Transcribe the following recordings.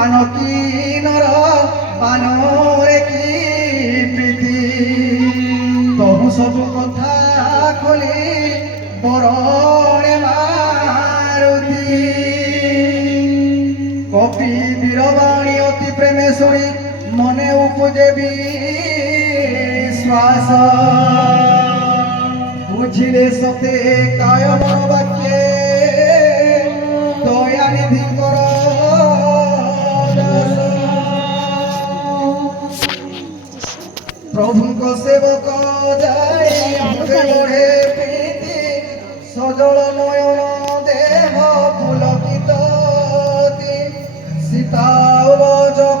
जानकी नर बानरे की प्रीति कहूँ सब कथा खोली बरणे मारुति कपि वीरवाणी अति प्रेमे शुणी मने उपजे विश्वास बुझिले सते काय मन वाक्ये दयानिधि कर प्रभु को सेवक जाए बढ़े प्रीति सजल नयन देह पुलकित सीता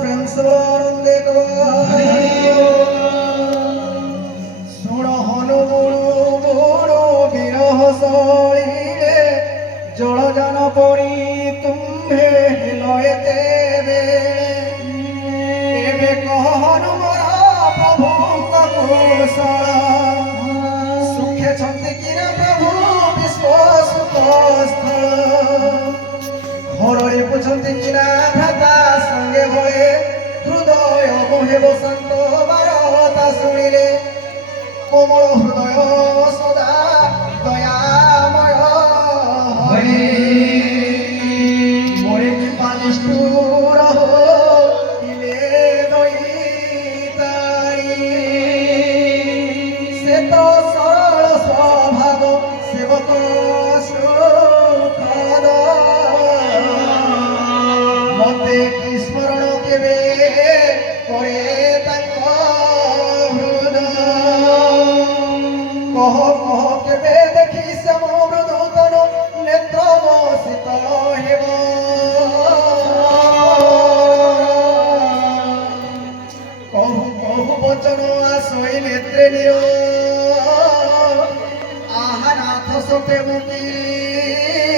प्रेम सुनंदे शुण हनु बुणु बुणु विरह शैले जल जन पड़ी तुम्हे लय देवे एबे कहनु प्रभु कौशल सुखे छंति किना प्रभु विश्व सुतस्थल घरे पुछंति किना भ्राता संगे भये हृदय मोहे बसंत बारता शुणिले कोमल हृदय सदा दयामय हरि मोरे कृपा निष्ठुर हो इले दयितारी से तो सरल स्वभाव सेवक सुखद मते की स्मरण केवे करे तांको हृदय कह कह केवे देखी श्याम मृदुतन नेत्र शीतल हेब कहु कहु वचन आशय नेत्रे निर आहा नाथ सते मुकी